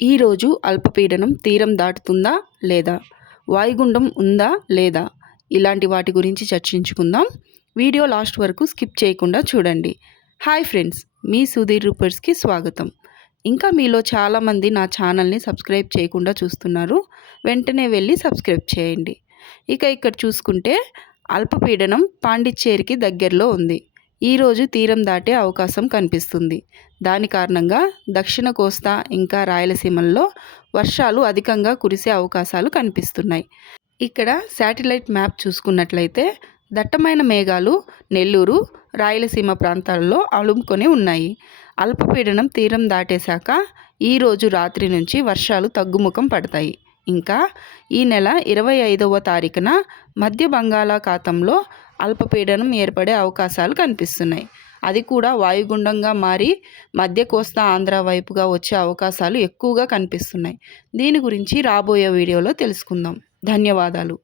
ఈరోజు అల్పపీడనం తీరం దాటుతుందా లేదా, వాయుగుండం ఉందా లేదా, ఇలాంటి వాటి గురించి చర్చించుకుందాం. వీడియో లాస్ట్ వరకు స్కిప్ చేయకుండా చూడండి. హాయ్ ఫ్రెండ్స్, మీ సుధీర్ రూపర్స్కి స్వాగతం. ఇంకా మీలో చాలామంది నా ఛానల్ని సబ్స్క్రైబ్ చేయకుండా చూస్తున్నారు. వెంటనే వెళ్ళి సబ్స్క్రైబ్ చేయండి. ఇక్కడ చూసుకుంటే అల్పపీడనం పాండిచ్చేరికి దగ్గరలో ఉంది. ఈరోజు తీరం దాటే అవకాశం కనిపిస్తుంది. దాని కారణంగా దక్షిణ కోస్తా ఇంకా రాయలసీమల్లో వర్షాలు అధికంగా కురిసే అవకాశాలు కనిపిస్తున్నాయి. ఇక్కడ శాటిలైట్ మ్యాప్ చూసుకున్నట్లయితే దట్టమైన మేఘాలు నెల్లూరు, రాయలసీమ ప్రాంతాల్లో అలుముకొని ఉన్నాయి. అల్పపీడనం తీరం దాటేశాక ఈరోజు రాత్రి నుంచి వర్షాలు తగ్గుముఖం పడతాయి. ఇంకా ఈ నెల 25వ తారీఖున మధ్య బంగాళాఖాతంలో అల్పపీడనం ఏర్పడే అవకాశాలు కనిపిస్తున్నాయి. అది కూడా వాయుగుండంగా మారి మధ్య కోస్తా ఆంధ్ర వైపుగా వచ్చే అవకాశాలు ఎక్కువగా కనిపిస్తున్నాయి. దీని గురించి రాబోయే వీడియోలో తెలుసుకుందాం. ధన్యవాదాలు.